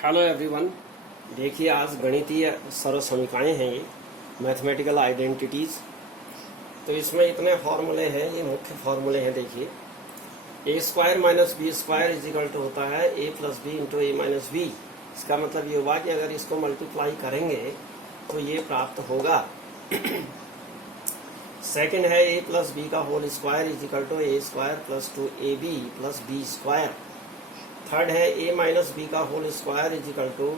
Hello everyone. देखिए आज गणितीय सर्वसमीकरणें हैं ये मैथमेटिकल आइडेंटिटीज़। तो इसमें इतने फार्मूले हैं, ये मुख्य फार्मूले हैं। देखिए A square minus B square is equal to होता है A plus B into A minus B. इसका मतलब ये हुआ कि अगर इसको मल्टीप्लाई करेंगे तो ये प्राप्त होगा। सेकेंड है ए प्लस बी का whole square is equal to A square plus two A B plus B square. Third है ए माइनस बी का whole square is equal to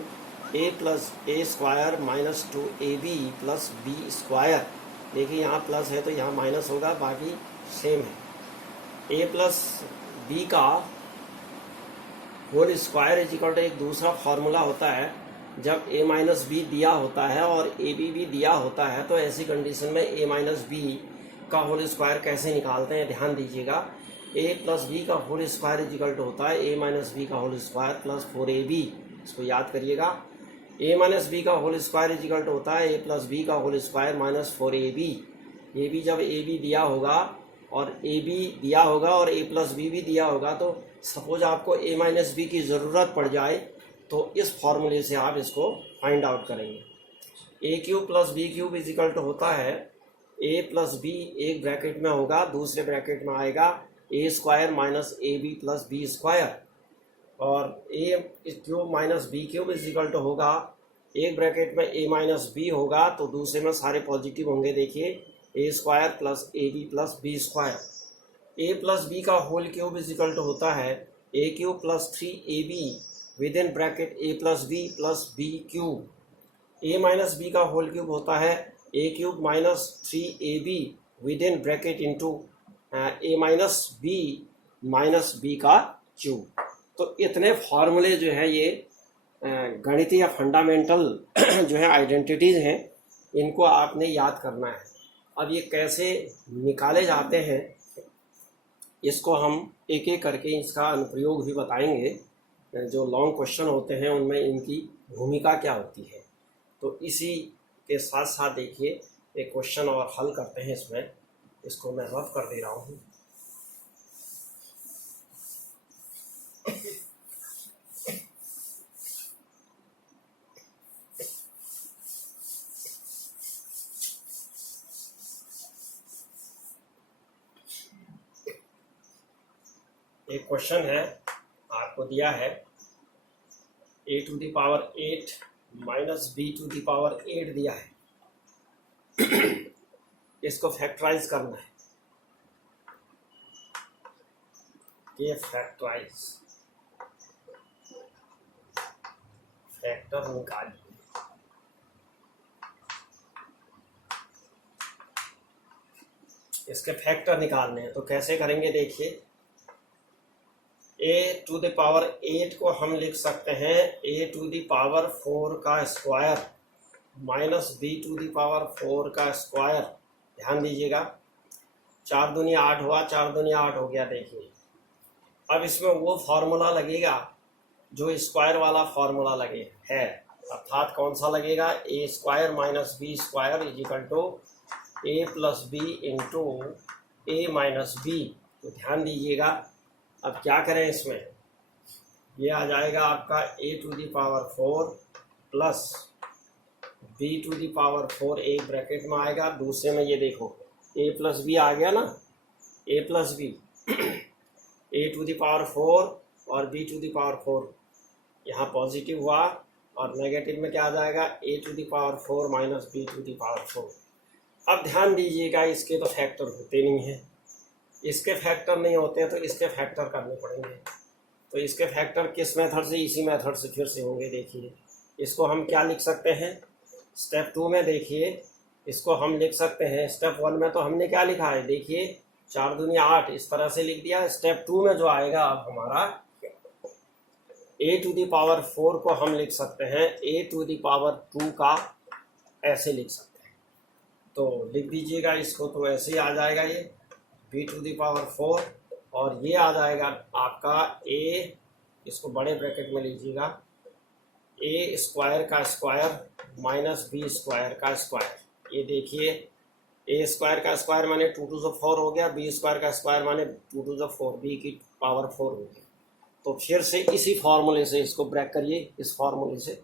A plus A square minus two A B plus B square. देखिए यहाँ plus है तो यहाँ minus होगा, बाकी same है। ए प्लस बी का whole square is equal to एक दूसरा फॉर्मूला होता है, जब ए माइनस बी दिया होता है और ए बी भी दिया होता है तो ऐसी कंडीशन में ए माइनस बी का होल स्क्वायर कैसे निकालते हैं, ध्यान दीजिएगा। ए प्लस बी का whole square is equal to होता है ए माइनस बी का होल स्क्वायर प्लस 4ab। इसको याद करिएगा। ए माइनस बी का whole square is equal to होता है ए प्लस बी का होल स्क्वायर माइनस 4ab। ये भी जब ए बी दिया होगा और ए बी दिया होगा और ए प्लस बी भी दिया होगा, तो सपोज आपको ए माइनस बी की ज़रूरत पड़ जाए तो इस फॉर्मूले से आप इसको फाइंड आउट करेंगे। A cube plus B cube is equal to होता है ए प्लस बी, एक ब्रैकेट में होगा, दूसरे ब्रैकेट में आएगा A square minus A B plus B square, और A cube minus B cube is equal to होगा, एक ब्रैकेट में ए माइनस बी होगा तो दूसरे में सारे पॉजिटिव होंगे। देखिए A square plus A B plus B square. A plus B का whole cube is equal to होता है A cube plus 3ab within bracket A plus B cube. A minus B का whole cube होता है A cube minus 3ab within bracket into A minus B का cube. तो इतने फार्मूले जो है ये गणितीय फंडामेंटल जो है आइडेंटिटीज हैं, इनको आपने याद करना है। अब ये कैसे निकाले जाते हैं इसको हम एक एक करके इसका अनुप्रयोग भी बताएंगे। जो लॉन्ग क्वेश्चन होते हैं उनमें इनकी भूमिका क्या होती है, तो इसी के साथ साथ देखिए एक क्वेश्चन और हल करते हैं। इसमें इसको मैं रफ कर दे रहा हूँ। एक क्वेश्चन है, आपको दिया है a to the power 8 minus b to the power 8 दिया है। इसको फैक्टराइज करना है। ये फैक्टर निकालिए। इसके फैक्टर निकालने हैं, तो कैसे करेंगे देखिए। a टू द पावर 8 को हम लिख सकते हैं a टू द पावर 4 का square minus b to the power 4 का स्क्वायर। ध्यान दीजिएगा, 4 दूनी 8 हुआ, 4 दूनी 8 हो गया। देखिए अब इसमें वो फार्मूला लगेगा जो स्क्वायर वाला फार्मूला लगे है, अर्थात कौन सा लगेगा, A square minus B square is equal to A plus B into A minus B. तो ध्यान दीजिएगा, अब क्या करें इसमें, ये आ जाएगा आपका A to the power 4 plus B to the power 4, एक ब्रैकेट में आएगा, दूसरे में ये देखो ए प्लस बी आ गया ना, A plus B A to the power 4 और बी टू द पावर 4, यहाँ पॉजिटिव हुआ और नेगेटिव में क्या आ जाएगा, A to the power 4 minus B to the power 4। अब ध्यान दीजिएगा, इसके तो फैक्टर होते नहीं हैं, इसके फैक्टर नहीं होते हैं तो इसके फैक्टर करने पड़ेंगे। तो इसके फैक्टर किस मेथड से, इसी मेथड से फिर से होंगे। देखिए इसको हम क्या लिख सकते हैं, स्टेप 2 में देखिए इसको हम लिख सकते हैं। स्टेप 1 में तो हमने क्या लिखा है, देखिए 4 दूनी 8 इस तरह से लिख दिया। स्टेप 2 में जो आएगा अब हमारा ए टू द पावर 4 को हम लिख सकते हैं ए टू द पावर 2 का, ऐसे लिख सकते हैं। तो लिख दीजिएगा इसको, तो ऐसे ही आ जाएगा ये बी टू द पावर 4, और ये आ जाएगा आपका ए, इसको बड़े ब्रैकेट में लीजिएगा, ए स्क्वायर का स्क्वायर माइनस बी स्क्वायर का स्क्वायर। ये देखिए ए स्क्वायर का स्क्वायर माने 2 टू द 4 हो गया, बी स्क्वायर का स्क्वायर माने 2 टू द 4, बी की पावर 4 हो गई। तो फिर से इसी फार्मूले से इसको ब्रेक करिए, इस फार्मूले से,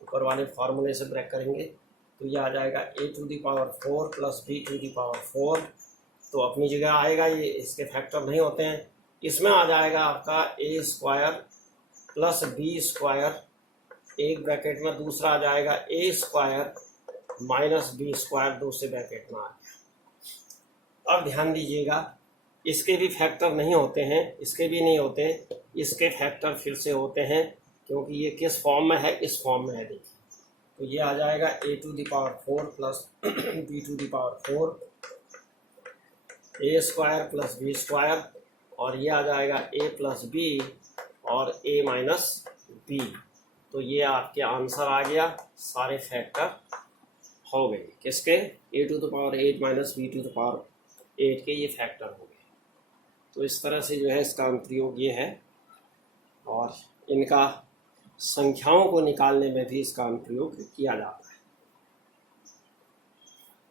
ऊपर वाले फार्मूले से ब्रेक करेंगे तो ये आ जाएगा a to the power 4 plus b to the power 4। तो अपनी जगह आएगा, ये इसके फैक्टर नहीं होते हैं। इसमें आ जाएगा आपका a square plus b square, एक ब्रैकेट में, दूसरा आ जाएगा a square minus b square, दूसरे ब्रैकेट में आ गया। अब ध्यान दीजिएगा, इसके भी फैक्टर नहीं होते हैं, इसके भी नहीं होते, इसके फैक्टर फिर से होते हैं, क्योंकि ये किस फॉर्म में है, इस फॉर्म में है। देखिए, तो ये आ जाएगा a to the power 4 plus b to the power 4, a square plus b square, और ये आ जाएगा a प्लस b और a माइनस b। तो ये आपके आंसर आ गया, सारे फैक्टर हो गए किसके, a to the power 8 minus b to the power 8 के, ये फैक्टर हो गए। तो इस तरह से जो है इसका अनुप्रयोग ये है, और इनका संख्याओं को निकालने में भी इसका अनुप्रयोग किया जाता है।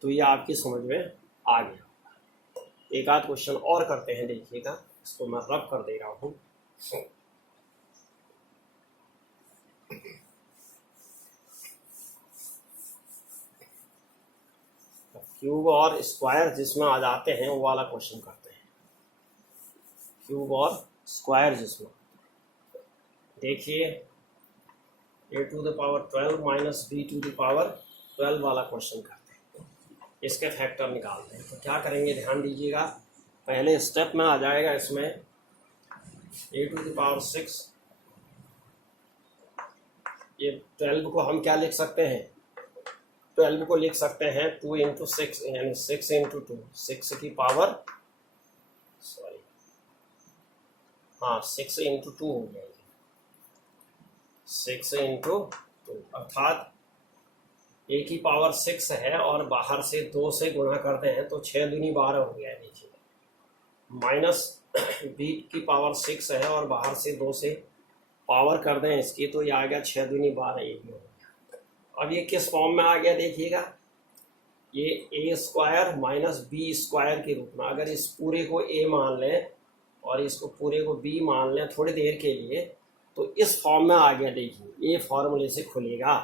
तो ये आपकी समझ में आ गया। एक आध क्वेश्चन और करते हैं, देखिएगा, इसको मैं रब कर दे रहा हूँ। क्यूब और स्क्वायर जिसमें आ जाते हैं वो वाला क्वेश्चन करते हैं। क्यूब और स्क्वायर जिसमें, देखिए, a to the power 12 minus b to the power 12 वाला क्वेश्चन करते हैं, इसके फैक्टर निकालते हैं। तो क्या करेंगे, ध्यान दीजिएगा, पहले स्टेप में आ जाएगा इसमें a टू द पावर 6, ये 12 को हम क्या लिख सकते हैं, 12 को लिख सकते हैं 2 इंटू 6, यानी 6 इंटू 2, 6 की पावर, सॉरी, हाँ, 6 इंटू 2 हो गया, 6 इंटू 2, अर्थात a की पावर 6 है और बाहर से 2 से गुणा करते हैं तो 6 दूनी 12 हो गया। देखिए, माइनस b की पावर 6 है और बाहर से 2 से पावर कर दें इसकी, तो ये आ गया 6 दूनी 12, ये भी हो गया। अब ये किस फॉर्म में आ गया, देखिएगा, ये a square minus b square के रूप में। अगर इस पूरे को a मान लें और इसको पूरे को b मान लें थोड़ी देर के लिए, तो इस फॉर्म में आ गया। देखिए, ये फॉर्मूले से खुलेगा,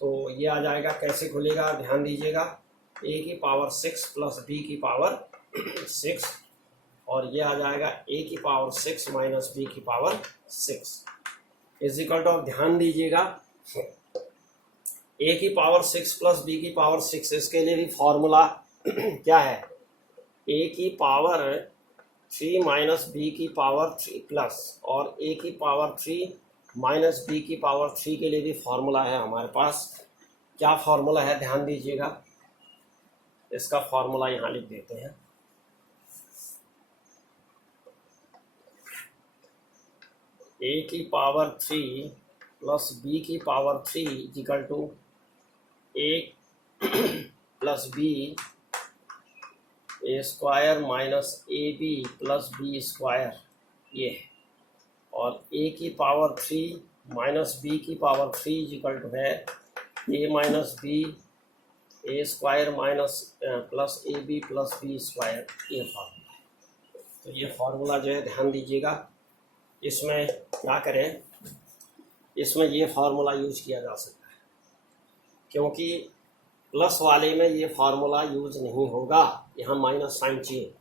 तो ये आ जाएगा, कैसे खुलेगा, ध्यान दीजिएगा, a की पावर 6 प्लस b की पावर 6, और ये आ जाएगा a की पावर 6 माइनस b की पावर 6 इज इक्वल टू, ध्यान दीजिएगा, a की पावर 6 प्लस b की पावर 6, इसके लिए भी फॉर्मूला क्या है, a की पावर 3 माइनस b की पावर 3 प्लस, और a की पावर 3 माइनस b की पावर 3 के लिए भी फॉर्मूला है हमारे पास। क्या फॉर्मूला है, ध्यान दीजिएगा, इसका फॉर्मूला यहाँ लिख देते हैं। a की पावर 3 प्लस b की power 3 equal to a plus b a square minus ab plus b square, ये है, और a की पावर 3 माइनस b की पावर 3 इक्वल टू है a minus b a square minus plus ab plus b square, ये formula है। तो ये फार्मूला जो है, ध्यान दीजिएगा, इसमें क्या करें, इसमें ये फार्मूला यूज किया जा सकता है, क्योंकि प्लस वाले में ये फार्मूला यूज नहीं होगा, यहाँ माइनस साइन चाहिए,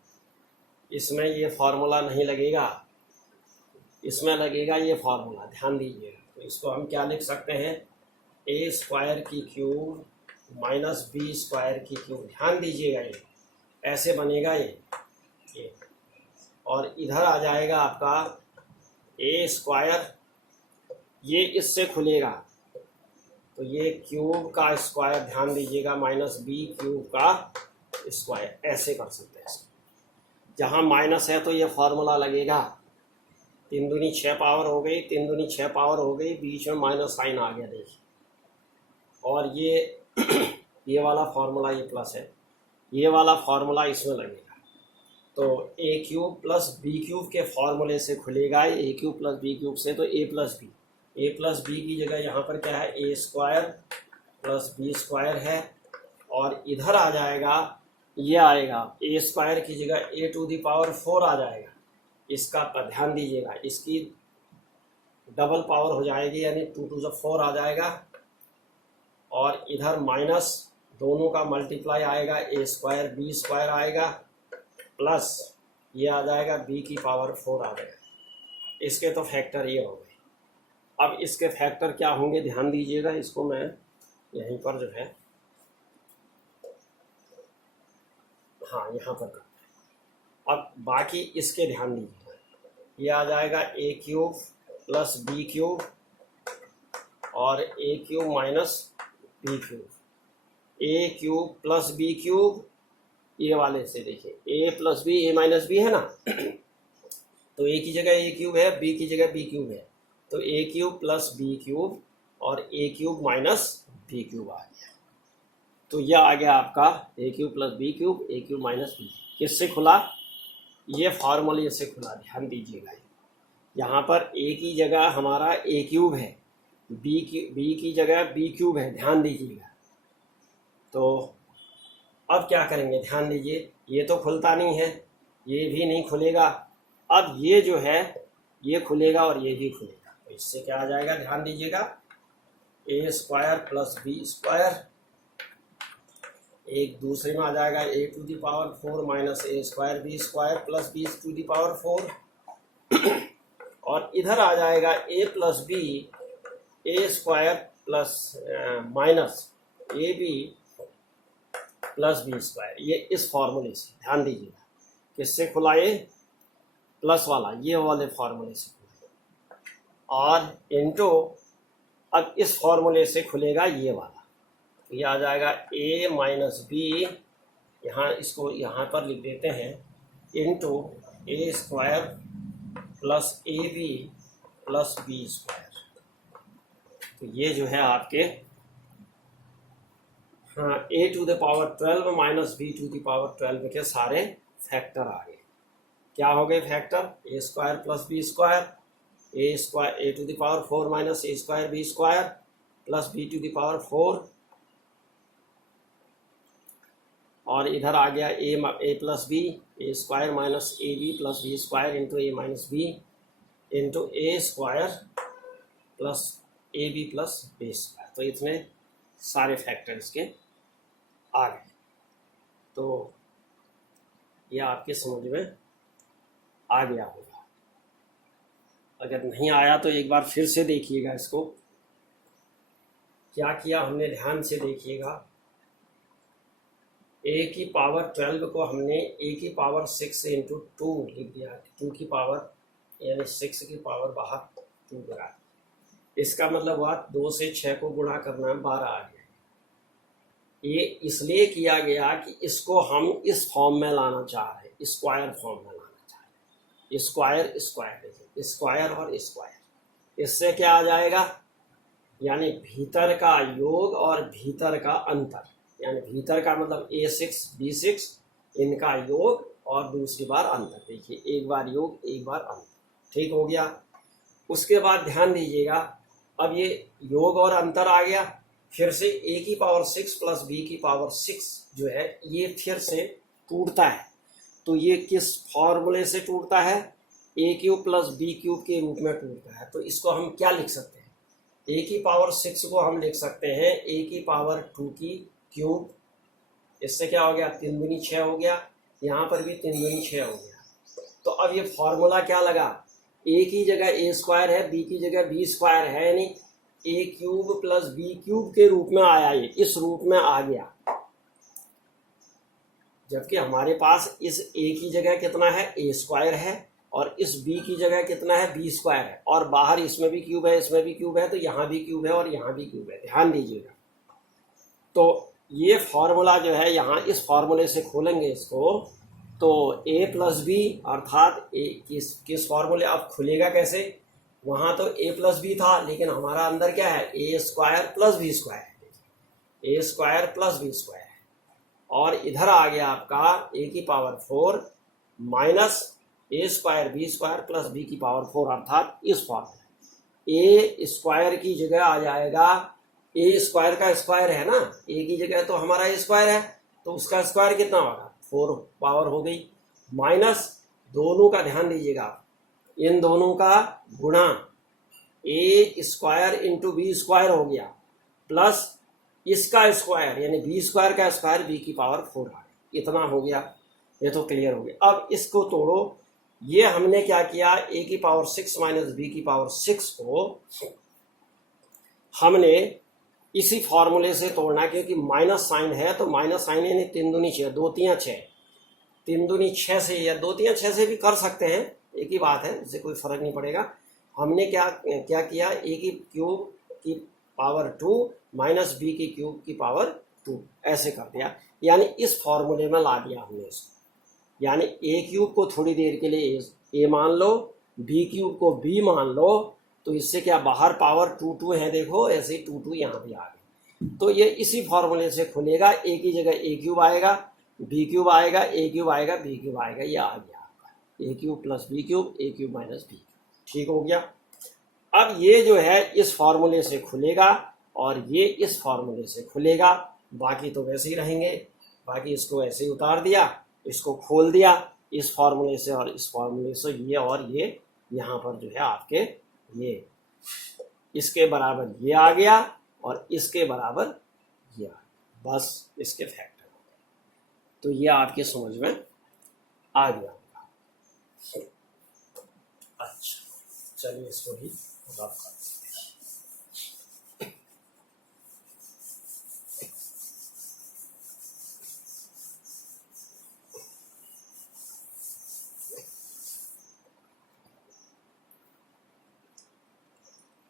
इसमें ये फार्मूला नहीं लगेगा, इसमें लगेगा ये फार्मूला, ध्यान दीजिएगा। तो इसको हम क्या लिख सकते हैं, a स्क्वायर की क्यूब माइनस b स्क्वायर की क्यूब, ध्यान दीजिएगा, ये ऐसे बनेगा ये, और इधर आ जाएगा आपका a स्क्वायर, ये इससे खुलेगा, तो ये क्यूब का स्क्वायर, ध्यान दीजिएगा, माइनस b क्यूब का स्क्वायर, ऐसे कर सकते हैं। जहाँ माइनस है तो ये फार्मूला लगेगा, 3 दूनी 6 पावर हो गई, 3 दूनी 6 पावर हो गई, बीच में माइनस साइन आ गया, देखिए, और ये वाला फार्मूला, ये प्लस है, ये वाला फार्मूला इसमें लगेगा। तो a cube plus b cube के फार्मूले से खुलेगा, a cube plus b cube से, तो a प्लस b की जगह यहाँ पर क्या है, a square plus b square है, और इधर आ जाएगा, ये आएगा a स्क्वायर की जगह a टू द पावर 4 आ जाएगा। इसका ध्यान दीजिएगा, इसकी डबल पावर हो जाएगी, यानी 2 टू द 4 आ जाएगा, और इधर माइनस दोनों का मल्टीप्लाई आएगा, ए स्क्वायर बी स्क्वायर आएगा, प्लस ये आ जाएगा बी की पावर 4 आ जाएगा। इसके तो फैक्टर ये हो गए। अब इसके फैक्टर क्या होंगे ध्यान दीजिएगा, इसको मैं यहीं पर जो है, हाँ यहाँ पर करते हैं। अब बाकी इसके ध्यान दीजिएगा, ये आ जाएगा ए क्यूब प्लस बी क्यूब और A cube minus B cube, A cube plus B cube, ये वाले से देखिए ए प्लस बी, ए माइनस बी है ना तो ए की जगह ए क्यूब है, बी की जगह बी क्यूब है, तो ए क्यूब प्लस बी क्यूब और A cube minus B cube आ गया। तो यह आ गया आपका ए क्यूब प्लस बी क्यूब, ए क्यूब माइनस बी। किससे खुला? ये फार्मूले से खुला, ध्यान दीजिएगा। यहाँ पर ए की जगह हमारा ए क्यूब है, बी की जगह बी क्यूब है, ध्यान दीजिएगा। तो अब क्या करेंगे ध्यान दीजिए, ये तो खुलता नहीं है, ये भी नहीं खुलेगा। अब ये जो है ये खुलेगा और ये भी खुलेगा, तो इससे क्या आ जाएगा ध्यान दीजिएगा, A square plus B square, एक दूसरे में आ जाएगा A to the power 4 minus A square B square plus B to the power 4 और इधर आ जाएगा A plus B A square plus minus A B plus B square. ये इस फॉर्मूले से ध्यान दीजिएगा, किससे खुला? ये प्लस वाला, ये वाले फॉर्मूले से खुला, और इनटू अब इस फॉर्मूले से खुलेगा ये वाला, ये आ जाएगा a माइनस बी, यहाँ इसको यहाँ पर लिख देते हैं, into A square plus A B plus B square. तो ये जो है आपके, हाँ, a to the power 12 minus B to the power 12 के सारे फैक्टर आ गए। क्या हो गए factor? A square plus B square, A square A to the power 4 minus A square B square plus B to the power 4, और इधर आ गया A plus B, A square minus A B plus B square into A minus B into A square plus A B plus B square. तो इतने सारे factor इसके आ गए। तो ये आपके समझ में आ गया होगा, अगर नहीं आया तो एक बार फिर से देखिएगा इसको, क्या किया हमने ध्यान से देखिएगा। ए की पावर 12 को हमने ए की पावर 6 इंटू 2 लिख दिया, 2 की पावर यानी 6 की पावर बाहर 2 करा। इसका मतलब हुआ 2 से 6 को गुणा करना है, 12 आ गया। ये इसलिए किया गया कि इसको हम इस फॉर्म में लाना चाह रहे हैं, स्क्वायर फॉर्म में लाना चाह रहे हैं, स्क्वायर स्क्वायर, स्क्वायर और स्क्वायर। इससे क्या आ जाएगा, यानी भीतर का योग और भीतर का अंतर, यानी भीतर का मतलब A6 B6 इनका योग और दूसरी बार अंतर। देखिए एक बार योग एक बार अंतर, ठीक हो गया। उसके बाद ध्यान दीजिएगा, अब ये योग और अंतर आ गया, फिर से a की पावर 6 प्लस b की पावर 6 जो है ये फिर से टूटता है। तो ये किस फॉर्मूले से टूटता है? a cube plus b cube के रूप में टूटता है। तो इसको हम क्या लिख सकते हैं? a की पावर 6 को हम लिख सकते हैं a की पावर 2 की क्यूब। इससे क्या हो गया, 3 दूनी 6 हो गया, यहाँ पर भी 3 दूनी 6 हो गया। तो अब ये फॉर्मूला क्या लगा, a की जगह a स्क्वायर है, b की जगह b स्क्वायर है, यानी a cube plus b cube के रूप में आया, ये इस रूप में आ गया। जबकि हमारे पास इस a की जगह कितना है, a स्क्वायर है, और इस b की जगह कितना है, b स्क्वायर है, और बाहर इसमें भी क्यूब है, इसमें भी क्यूब है, तो यहाँ भी क्यूब है और यहाँ भी क्यूब है। ध्यान दीजिएगा। तो ये फॉर्मूला जो है, यहाँ इस फॉर्मूले से खोलेंगे इसको, तो a प्लस बी अर्थात a किस फॉर्मूले, अब खुलेगा कैसे? वहाँ तो a प्लस बी था, लेकिन हमारा अंदर क्या है, a square plus B square है, a square plus B square है, और इधर आ गया आपका a की power 4 minus a square B square plus b की पावर 4, अर्थात इस फॉर्मूले a स्क्वायर की जगह आ जाएगा, a स्क्वायर का स्क्वायर है ना, a की जगह तो हमारा a स्क्वायर है, तो उसका स्क्वायर कितना होगा, 4 पावर हो गई, माइनस दोनों का ध्यान दीजिएगा, इन दोनों का गुणा ए स्क्वायर इंटू बी स्क्वायर हो गया, प्लस इसका स्क्वायर यानी बी स्क्वायर का स्क्वायर बी की पावर 4 आ गया। इतना हो गया, ये तो क्लियर हो गया। अब इसको तोड़ो, ये हमने क्या किया, ए की पावर 6 माइनस बी की पावर 6 को हमने इसी फॉर्मूले से तोड़ना, क्योंकि माइनस साइन है तो माइनस साइन यानी 3 दूनी 6, 2 तियां 6, 3 दूनी 6 से या 2 तियां 6 से भी कर सकते हैं, एक ही बात है, इससे कोई फर्क नहीं पड़ेगा। हमने क्या किया, ए की क्यूब की पावर 2 माइनस बी की क्यूब की पावर 2 ऐसे कर दिया, यानी इस फॉर्मूले में ला दिया हमने इसको। यानी ए क्यूब को थोड़ी देर के लिए ए मान लो, बी क्यूब को बी मान लो, तो इससे क्या बाहर पावर 2 है, देखो ऐसे ही 2 यहाँ भी आ गई। तो ये इसी फॉर्मूले से खुलेगा, ए की जगह ए क्यूब आएगा, बी क्यूब आएगा, ए क्यूब आएगा, बी क्यूब आएगा, ये आ गया आपका ए क्यूब प्लस बी क्यूब, ए क्यूब माइनस बी क्यूब। ठीक हो गया। अब ये जो है इस फॉर्मूले से खुलेगा और ये इस फॉर्मूले से खुलेगा, बाकी तो वैसे ही रहेंगे। बाकी इसको ऐसे ही उतार दिया, इसको खोल दिया इस फॉर्मूले से और इस फॉर्मूले से, ये और ये यहाँ पर जो है आपके ये इसके बराबर ये आ गया और इसके बराबर ये आ गया, बस इसके फैक्टर हो गए। तो ये आपके समझ में आ गया। अच्छा चलिए इसको भी रब कर देते हैं।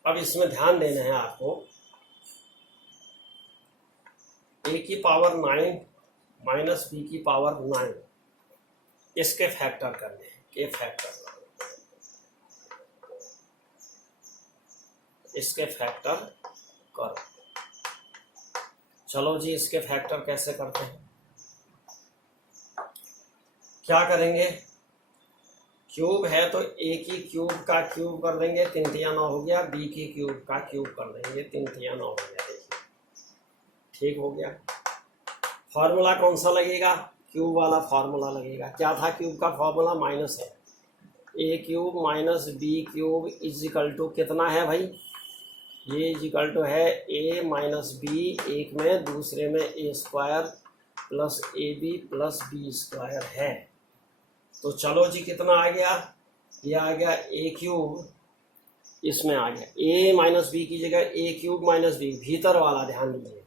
अब इसमें ध्यान देना है आपको, ए की पावर 9 माइनस बी की पावर 9 इसके फैक्टर करने हैं, के फैक्टर इसके फैक्टर करो। चलो जी, इसके फैक्टर कैसे करते हैं, क्या करेंगे, क्यूब है तो ए की क्यूब का क्यूब कर देंगे, 3 तिया 9 हो गया, बी की क्यूब का क्यूब कर देंगे, 3 तिया 9 हो गया। देखिए ठीक हो गया। फॉर्मूला कौन सा लगेगा, क्यूब वाला फॉर्मूला लगेगा। क्या था क्यूब का फॉर्मूला, माइनस है, A cube minus B cube is equal to कितना है भाई, ये इज इक्वल टू है ए माइनस बी, एक में, दूसरे में A square plus A B plus B square है। तो चलो जी कितना आ गया, ये आ गया ए क्यूब, इसमें आ गया ए माइनस बी की जगह ए क्यूब माइनस बी, भीतर वाला ध्यान दीजिए,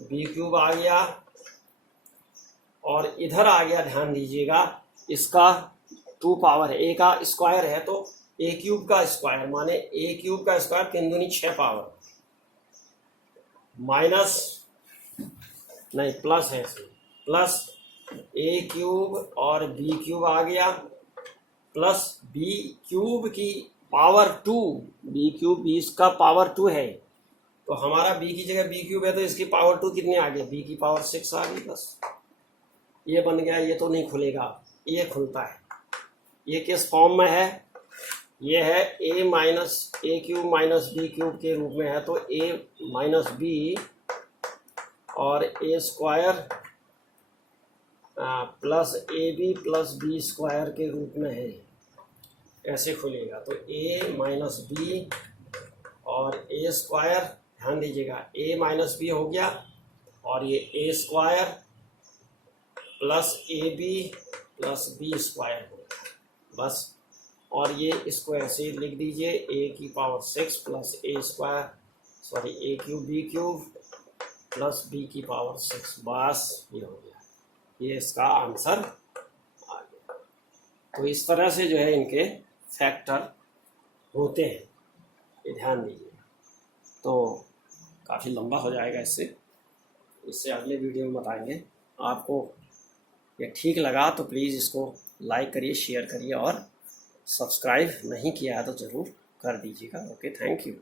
बी क्यूब आ गया और इधर आ गया, ध्यान दीजिएगा, इसका 2 पावर है, ए का स्क्वायर है तो ए क्यूब का स्क्वायर, माने ए क्यूब का स्क्वायर 3 दूनी 6 पावर, माइनस नहीं प्लस है इसमें, प्लस ए क्यूब और बी क्यूब आ गया, प्लस बी क्यूब की पावर 2, बी क्यूब बी का पावर 2 है, तो हमारा बी की जगह बी क्यूब है तो इसकी पावर 2 कितनी आ गई, बी की पावर 6 आ गई, बस ये बन गया। ये तो नहीं खुलेगा, ये खुलता है। ये किस फॉर्म में है, ये है A minus A cube minus B cube के रूप में है, तो ए माइनस बी और A square plus A B plus B square के रूप में है, ऐसे खुलेगा। तो ए माइनस बी और ए स्क्वायर, ध्यान दीजिएगा, ए माइनस बी हो गया और ये A square plus A B plus B square हो गया, बस। और ये इसको ऐसे ही लिख दीजिए, ए की power 6 plus A square, sorry A cube B cube plus B की पावर 6, बस ये हो गया। ये इसका आंसर आ गया। तो इस तरह से जो है इनके फैक्टर होते हैं, ये ध्यान दीजिए। तो काफ़ी लंबा हो जाएगा, इससे अगले वीडियो में बताएंगे। आपको ये ठीक लगा तो प्लीज़ इसको लाइक करिए, शेयर करिए और सब्सक्राइब नहीं किया है तो ज़रूर कर दीजिएगा। Okay, thank you.